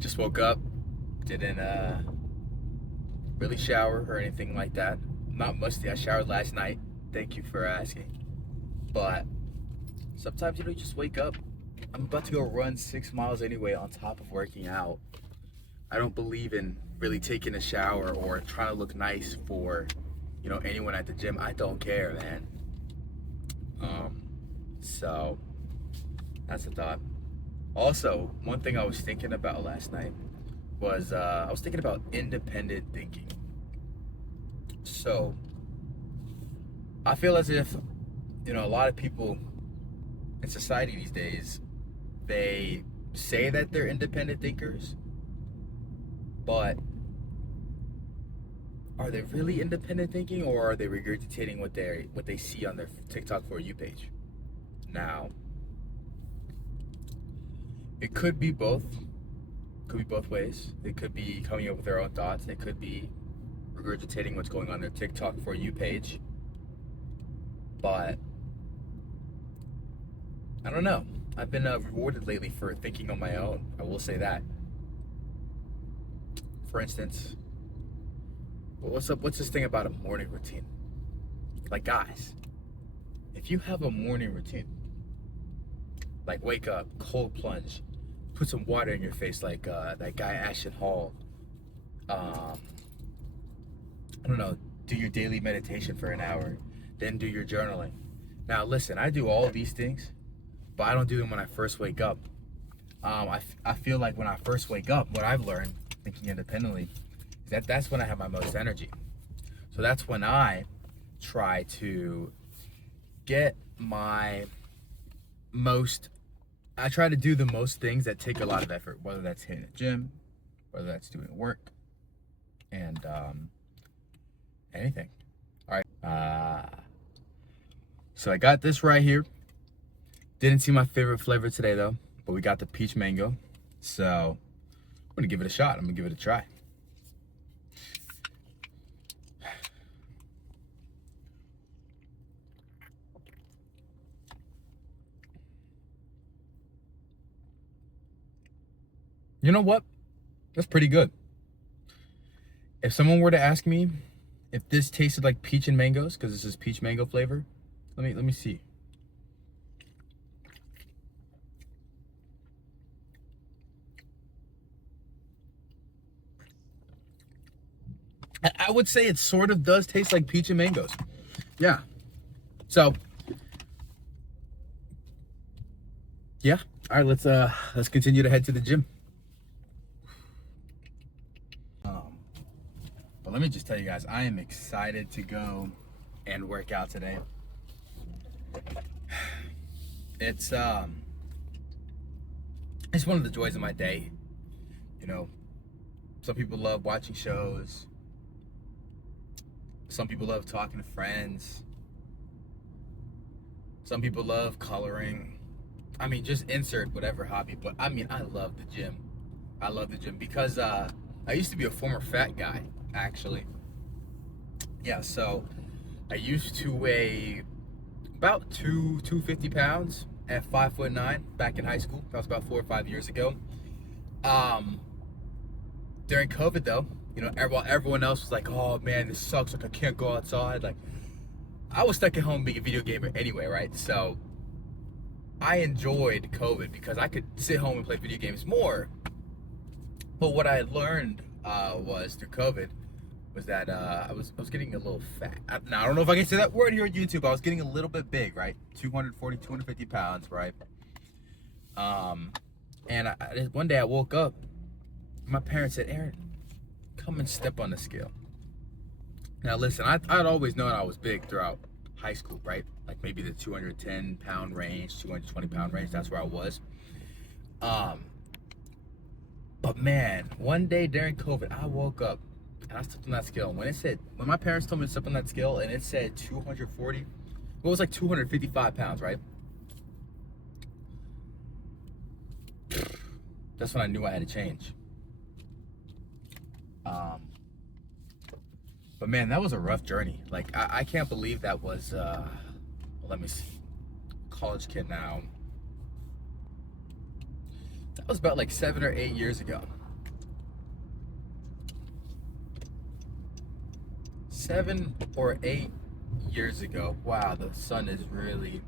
Just woke up, didn't really shower or anything like that. Not musty. I showered last night. Thank you for asking. But sometimes you just wake up. I'm about to go run 6 miles anyway on top of working out. I don't believe in really taking a shower or trying to look nice for, anyone at the gym. I don't care, man. So that's a thought. Also, one thing I was thinking about last night was I was thinking about independent thinking. So I feel as if, a lot of people in society these days, they say that they're independent thinkers, but are they really independent thinking, or are they regurgitating what they see on their TikTok For You page? Now, it could be both. Could be both ways. They could be coming up with their own thoughts. They could be regurgitating what's going on their TikTok For You page. But I don't know. I've been rewarded lately for thinking on my own. I will say that. For instance, what's this thing about a morning routine? Like, guys, if you have a morning routine, like wake up, cold plunge, put some water in your face, like that guy Ashton Hall. I don't know, do your daily meditation for an hour, then do your journaling. Now, listen, I do all these things, but I don't do them when I first wake up. I feel like when I first wake up, what I've learned thinking independently is that's when I have my most energy. So that's when I try to get my I try to do the most things that take a lot of effort, whether that's hitting a gym, whether that's doing work, and anything. All right. So I got this right here. Didn't see my favorite flavor today though, but we got the peach mango. So I'm gonna give it a shot. I'm gonna give it a try. You know what? That's pretty good. If someone were to ask me if this tasted like peach and mangoes, because this is peach mango flavor, let me see. I would say it sort of does taste like peach and mangoes. Yeah. So yeah. All right, let's continue to head to the gym. But let me just tell you guys, I am excited to go and work out today. It's one of the joys of my day. Some people love watching shows. Some people love talking to friends. Some people love coloring. I mean, just insert whatever hobby. But I mean, I love the gym. I love the gym because I used to be a former fat guy, actually. Yeah, so I used to weigh about 250 pounds at 5'9" back in high school. That was about 4 or 5 years ago. During COVID though, while everyone else was like, "Oh man, this sucks. Like I can't go outside." Like I was stuck at home being a video gamer anyway, right? So I enjoyed COVID because I could sit home and play video games more. But what I had learned was through COVID was that I was getting a little fat. Now I don't know if I can say that word here on YouTube. I was getting a little bit big, right? 250 pounds, right? And one day I woke up. My parents said, "Aaron, come and step on the scale." Now listen, I'd always known I was big throughout high school, right? Like maybe the 210 pound range, 220 pound range. That's where I was. But man, one day during COVID, I woke up and I stepped on that scale. When my parents told me to step on that scale and it said 240, well, it was like 255 pounds, right? That's when I knew I had to change. But man, that was a rough journey. Like I can't believe that was let me see, college kid now. That was about like 7 or 8 years ago. 7 or 8 years ago. Wow, the sun is really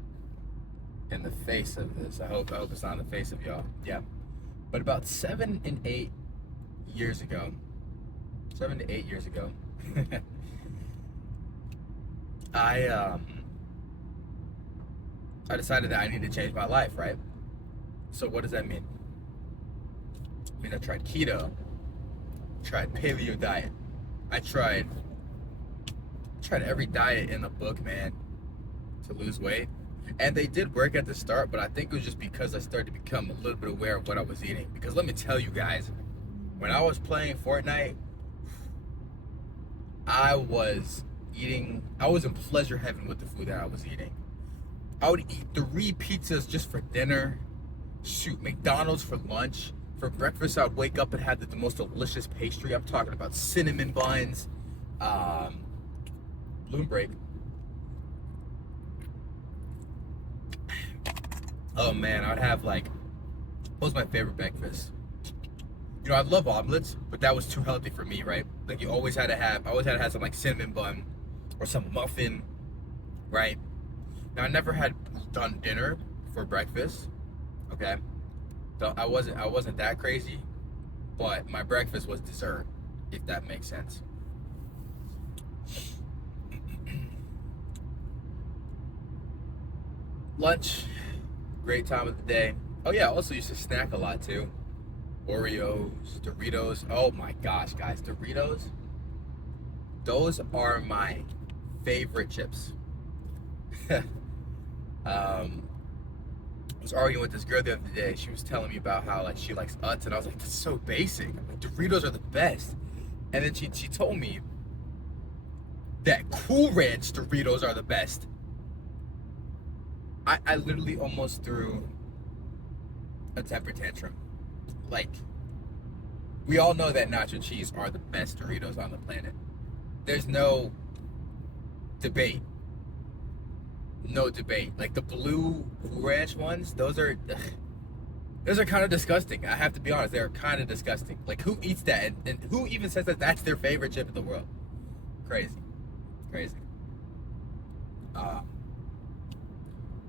in the face of this. I hope it's not in the face of y'all. Yeah. But about 7 and 8 years ago, 7 to 8 years ago, I I decided that I need to change my life, right? So what does that mean? I mean, I tried keto, tried paleo diet, I tried every diet in the book, man, to lose weight. And they did work at the start, but I think it was just because I started to become a little bit aware of what I was eating. Because let me tell you guys, when I was playing Fortnite, I was in pleasure heaven with the food that I was eating. I would eat 3 pizzas just for dinner. Shoot, McDonald's for lunch. For breakfast, I would wake up and have the most delicious pastry. I'm talking about cinnamon buns, Bloom Break. Oh man, I'd have what was my favorite breakfast? You know, I love omelets, but that was too healthy for me, right? Like I always had to have some cinnamon bun or some muffin, right? Now I never had done dinner for breakfast, okay? So I wasn't that crazy, but my breakfast was dessert, if that makes sense. Lunch, great time of the day. Oh yeah, I also used to snack a lot too. Oreos, Doritos. Oh my gosh, guys, Doritos. Those are my favorite chips. I was arguing with this girl the other day. She was telling me about how she likes Utz, and I was like, that's so basic. I'm like, Doritos are the best. And then she told me that Cool Ranch Doritos are the best. I literally almost threw a temper tantrum. We all know that nacho cheese are the best Doritos on the planet. There's no debate. No debate. The blue ranch ones, those are kind of disgusting. I have to be honest, they're kind of disgusting. Who eats that? And who even says that that's their favorite chip in the world? Crazy.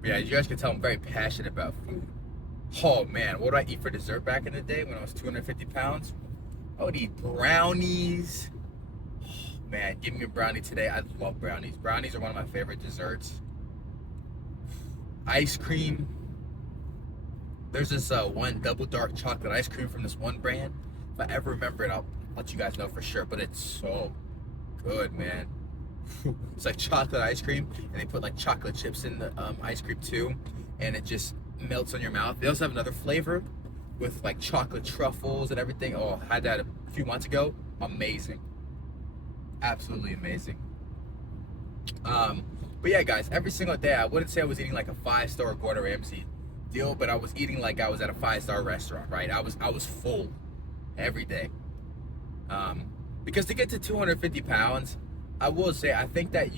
Yeah, you guys can tell I'm very passionate about food. Oh man, what did I eat for dessert back in the day when I was 250 pounds? I would eat brownies. Oh, man, give me a brownie today. I love brownies. Brownies are one of my favorite desserts. Ice cream. There's this one double dark chocolate ice cream from this one brand. If I ever remember it, I'll let you guys know for sure. But it's so good, man. It's like chocolate ice cream, and they put chocolate chips in the ice cream too, and it just melts on your mouth. They also have another flavor with chocolate truffles and everything. Oh, I had that a few months ago. Amazing. Absolutely amazing. But yeah, guys, every single day, I wouldn't say I was eating a 5-star Gordon Ramsay deal, but I was eating like I was at a 5-star restaurant, right? I was full every day. Because to get to 250 pounds, I will say, I think that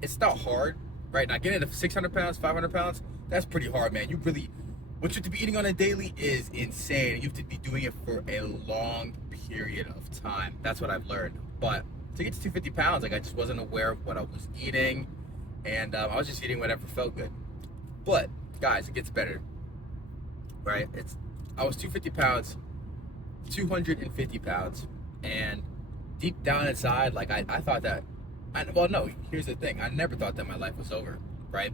it's not hard, right? Now getting to 600 pounds, 500 pounds, that's pretty hard, man. What you have to be eating on a daily is insane. You have to be doing it for a long period of time. That's what I've learned. But to get to 250 pounds, I just wasn't aware of what I was eating. And I was just eating whatever felt good. But, guys, it gets better, right? I was 250 pounds, 250 pounds, and deep down inside, I thought that, here's the thing. I never thought that my life was over, right?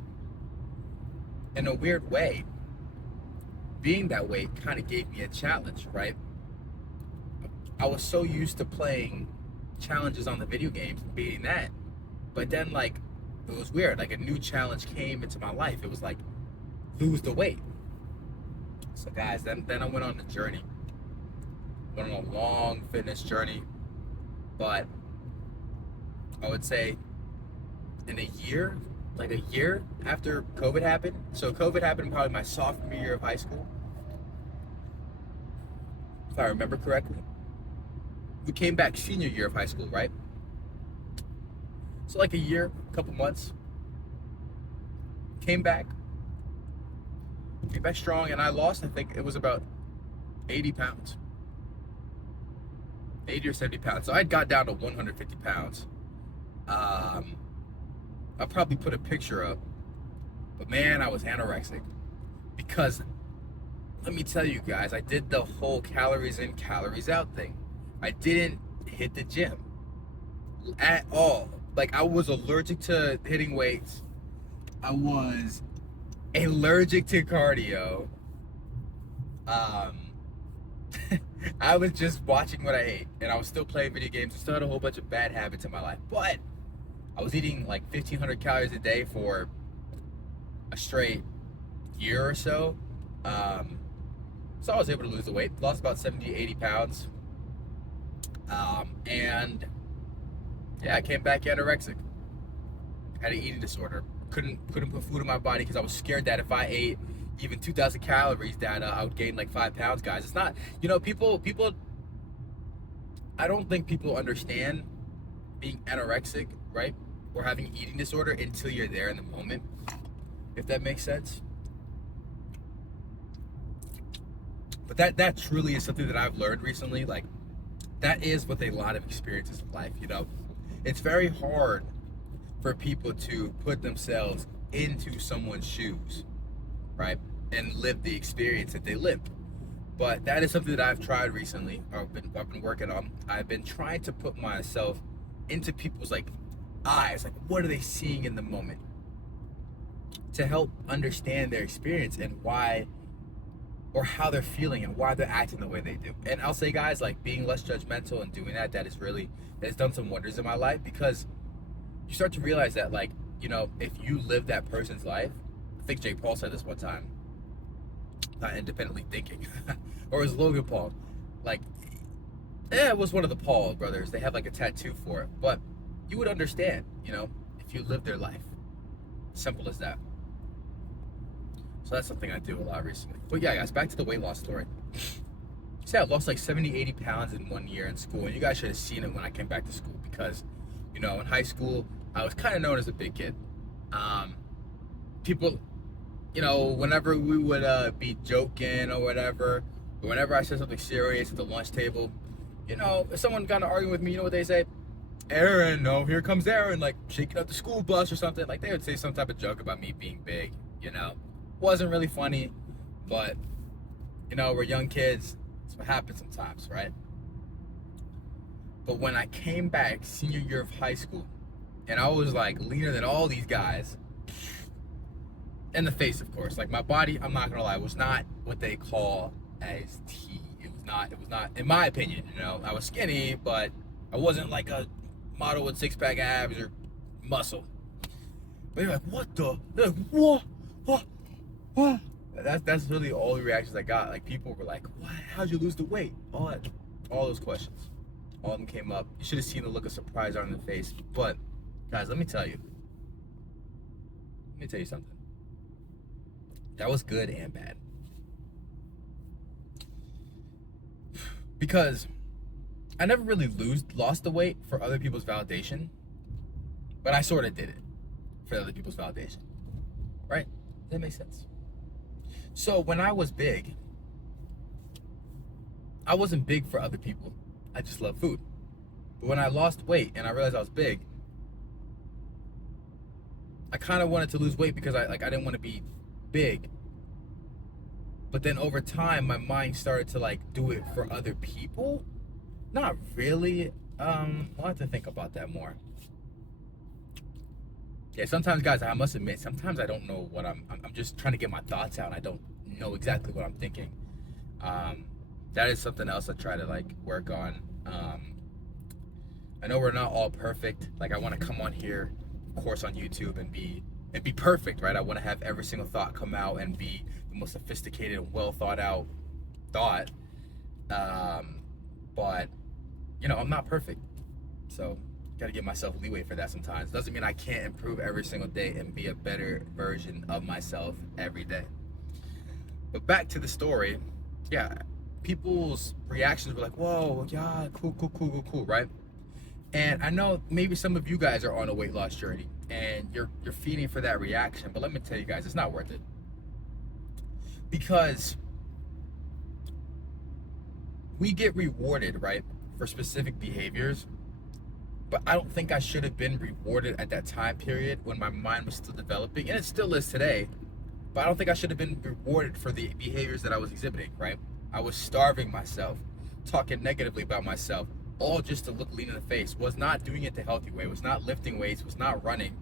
In a weird way, being that way kind of gave me a challenge, right? I was so used to playing challenges on the video games and beating that. But then, it was weird. A new challenge came into my life. It was lose the weight. So, guys, then I went on the journey. Went on a long fitness journey. But I would say in a year after COVID happened. So COVID happened probably my sophomore year of high school, if I remember correctly. We came back senior year of high school, right? So a year, couple months. Came back strong, and I lost, I think it was about 80 pounds. 80 or 70 pounds. So I got down to 150 pounds. Um, I'll probably put a picture up. But man, I was anorexic because let me tell you guys, I did the whole calories in, calories out thing. I didn't hit the gym at all. Like I was allergic to hitting weights. I was allergic to cardio. Um, I was just watching what I ate, and I was still playing video games. I still had a whole bunch of bad habits in my life, but I was eating like 1,500 calories a day for a straight year or so. Um, so I was able to lose the weight, lost about 70, 80 pounds. And yeah, I came back anorexic. Had an eating disorder. Couldn't put food in my body because I was scared that if I ate even 2,000 calories, that I would gain like 5 pounds. Guys, it's not. People. I don't think people understand being anorexic, right, or having an eating disorder until you're there in the moment. If that makes sense. But that truly is something that I've learned recently. Like that is with a lot of experiences in life. It's very hard for people to put themselves into someone's shoes, right? And live the experience that they lived. But that is something that I've tried recently, or I've been working on. I've been trying to put myself into people's like eyes, like what are they seeing in the moment, to help understand their experience and why or how they're feeling and why they're acting the way they do. And I'll say, guys, like being less judgmental and doing that has done some wonders in my life, because you start to realize that, like, if you live that person's life, I think Jake Paul said this one time, not independently thinking, or it was Logan Paul, like, it was one of the Paul brothers. They have like a tattoo for it, but you would understand, if you live their life. Simple as that. So that's something I do a lot recently. But yeah, guys, back to the weight loss story. See, I lost like 70, 80 pounds in 1 year in school, and you guys should have seen it when I came back to school, because, in high school, I was kind of known as a big kid. People, whenever we would be joking or whatever, or whenever I said something serious at the lunch table, if someone got to arguing with me, you know what they say? Aaron, no, here comes Aaron, like shaking up the school bus or something. Like they would say some type of joke about me being big, Wasn't really funny, but, we're young kids. That's what happens sometimes, right? But when I came back senior year of high school, and I was like leaner than all these guys, in the face, of course. Like my body, I'm not gonna lie, was not what they call as T. It was not, in my opinion, I was skinny, but I wasn't like a model with 6-pack abs or muscle. But they're like, what the? They're like, what? That's really all the reactions I got. Like people were like, "What? How'd you lose the weight?" All those questions, all of them came up. You should have seen the look of surprise on their face. But guys, let me tell you something. That was good and bad, because I never really lost the weight for other people's validation, but I sort of did it for other people's validation, right? That makes sense. So when I was big, I wasn't big for other people. I just love food. But when I lost weight and I realized I was big, I kind of wanted to lose weight because I didn't want to be big. But then over time, my mind started to like do it for other people. Not really. I'll have to think about that more. Yeah, sometimes, guys, I must admit, sometimes I don't know what I'm just trying to get my thoughts out. I don't know exactly what I'm thinking. That is something else I try to like work on. I know we're not all perfect. Like I want to come on here, of course, on YouTube and be perfect, right? I want to have every single thought come out and be the most sophisticated and well thought out thought. But I'm not perfect, so gotta give myself leeway for that sometimes. Doesn't mean I can't improve every single day and be a better version of myself every day. But back to the story, yeah, people's reactions were like, whoa, yeah, cool, right? And I know maybe some of you guys are on a weight loss journey and you're feeding for that reaction, but let me tell you guys, it's not worth it. Because we get rewarded, right, for specific behaviors but I don't think I should have been rewarded at that time period when my mind was still developing, and it still is today. But I don't think I should have been rewarded for the behaviors that I was exhibiting, right? I was starving myself, talking negatively about myself, all just to look lean in the face. Was not doing it the healthy way, was not lifting weights, was not running.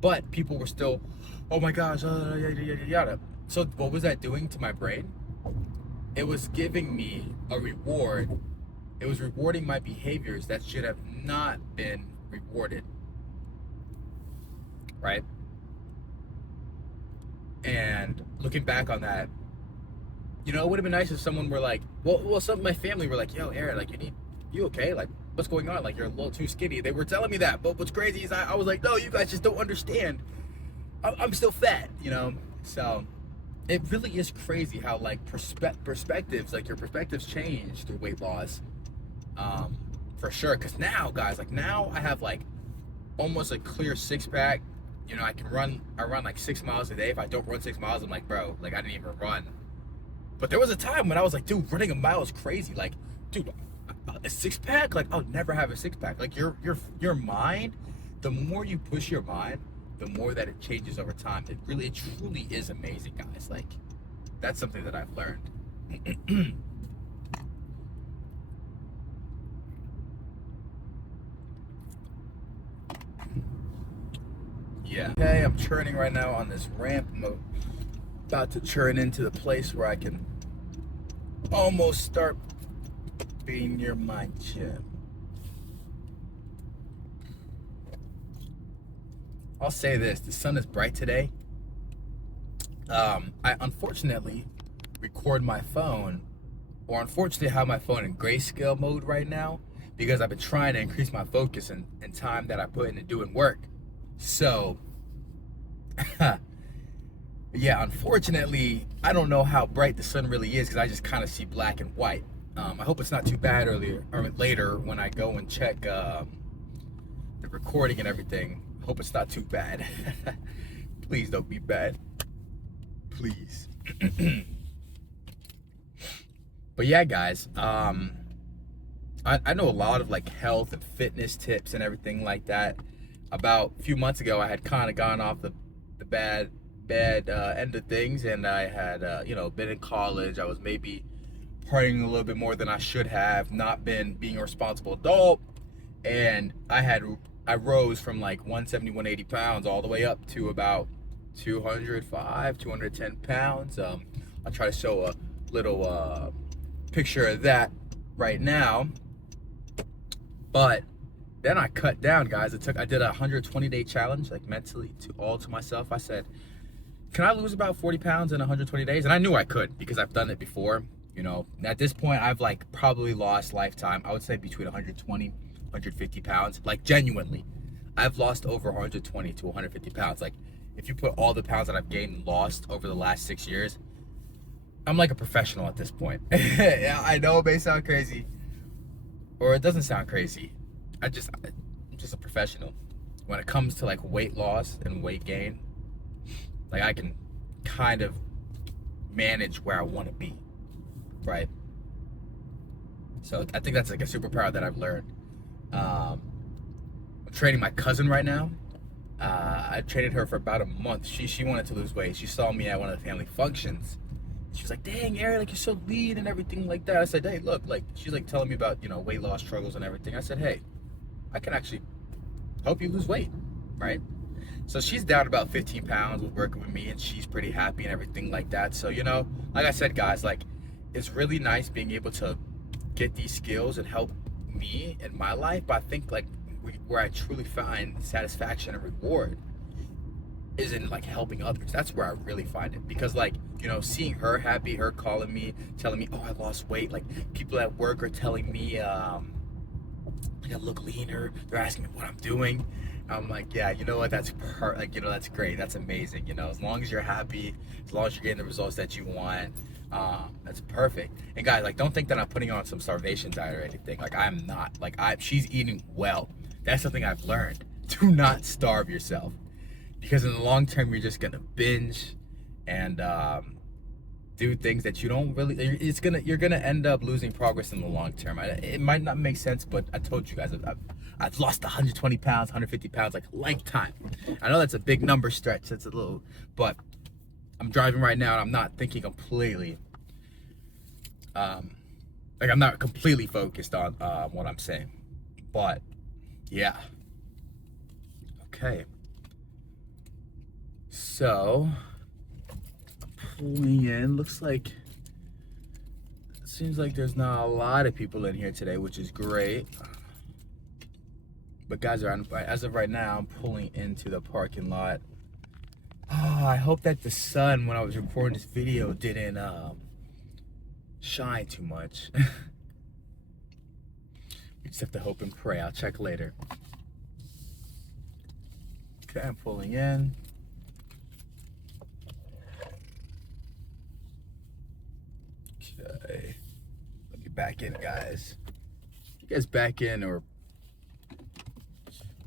But people were still, oh my gosh, yada, yada, yada. So what was that doing to my brain? It was giving me a reward. It was rewarding my behaviors that should have not been rewarded, right? And looking back on that, you know, it would have been nice if someone were like, some of my family were like, yo, Aaron, like, you okay? Like, what's going on? Like, you're a little too skinny. They were telling me that. But what's crazy is I was like, no, you guys just don't understand. I'm still fat, you know? So it really is crazy how, like, perspectives, like, your perspectives change through weight loss. For sure. Because now, guys, like, now I have, like, almost a clear six-pack. You know, I run like 6 miles a day. If I don't run 6 miles, I'm like, bro, like, I didn't even run. But there was a time when I was like, dude, running a mile is crazy. Like, dude, a six-pack? Like, I'll never have a six-pack. Like, your mind, the more you push your mind, the more that it changes over time. It truly is amazing, guys. Like, that's something that I've learned. Yeah. Okay, I'm churning right now on this ramp. I'm about to churn into the place where I can almost start being near my gym. I'll say this, the sun is bright today. I unfortunately record my phone, or unfortunately have my phone in grayscale mode right now, because I've been trying to increase my focus and time that I put into doing work. So, yeah, unfortunately, I don't know how bright the sun really is because I just kind of see black and white. I hope it's not too bad later when I go and check the recording and everything. I hope it's not too bad. Please don't be bad. Please. But yeah, guys, I know a lot of like health and fitness tips and everything like that. About a few months ago, I had kind of gone off the bad end of things, and I had been in college. I was maybe partying a little bit more than I should have, not been being a responsible adult, and I rose from like 170, 180 pounds all the way up to about 205, 210 pounds. I'll try to show a little picture of that right now, but then I cut down, guys. I did a 120-day challenge, like mentally to myself. I said, can I lose about 40 pounds in 120 days? And I knew I could because I've done it before. You know, at this point, I've like probably lost lifetime, I would say between 120, 150 pounds. Like genuinely, I've lost over 120 to 150 pounds. Like if you put all the pounds that I've gained and lost over the last 6 years, I'm like a professional at this point. Yeah, I know it may sound crazy, or it doesn't sound crazy. I'm just a professional when it comes to like weight loss and weight gain. Like I can kind of manage where I want to be, right? So I think that's like a superpower that I've learned. I'm training my cousin right now. I trained her for about a month. She wanted to lose weight. She saw me at one of the family functions. She was like, dang, Aaron, like you're so lean and everything like that. I said, hey, look, like she's like telling me about, weight loss struggles and everything. I said, hey, I can actually help you lose weight, right? So she's down about 15 pounds with working with me, and she's pretty happy and everything like that. So, like I said, guys, like it's really nice being able to get these skills and help me in my life. But I think like where I truly find satisfaction and reward is in like helping others. That's where I really find it, because like, seeing her happy, her calling me, telling me, oh, I lost weight. Like people at work are telling me, like I look leaner. They're asking me what I'm doing. I'm like, yeah, you know what? That's that's great. That's amazing. As long as you're happy, as long as you're getting the results that you want, that's perfect. And guys, like, don't think that I'm putting on some starvation diet or anything. Like, I'm not. Like, she's eating well. That's something I've learned. Do not starve yourself, because in the long term, you're just gonna binge, and do things that you don't really, you're gonna end up losing progress in the long term. It might not make sense, but I told you guys, I've lost 120 pounds, 150 pounds, like a lifetime. I know that's a big number stretch. That's a little, but I'm driving right now and I'm not thinking completely, like I'm not completely focused on what I'm saying. But yeah. Okay. So pulling in, looks like, seems like there's not a lot of people in here today, which is great. But guys, as of right now, I'm pulling into the parking lot. Oh, I hope that the sun, when I was recording this video, didn't shine too much. We just have to hope and pray. I'll check later. Okay, I'm pulling in. Okay, let me back in, guys. You guys back in, or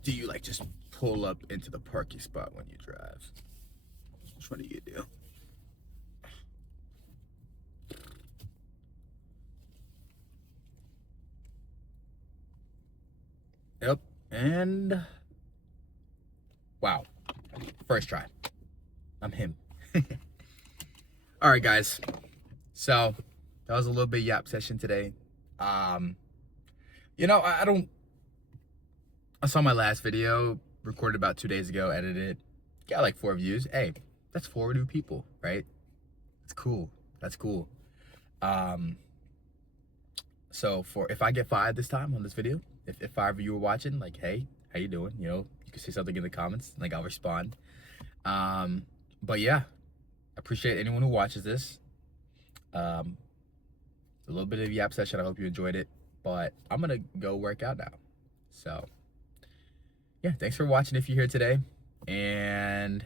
do you like just pull up into the parking spot when you drive? Which one do you do? Yep, and wow, first try. I'm him. All right, guys. So that was a little bit yap session today. You know, I saw my last video recorded about 2 days ago, edited it, got like 4 views. Hey, that's 4 new people, right? It's cool. That's cool. So if I get 5 this time on this video, if 5 of you are watching, like, hey, how you doing? You know, you can say something in the comments, like I'll respond. But yeah, I appreciate anyone who watches this. A little bit of yap session. I hope you enjoyed it, but I'm gonna go work out now. So yeah, thanks for watching if you're here today, and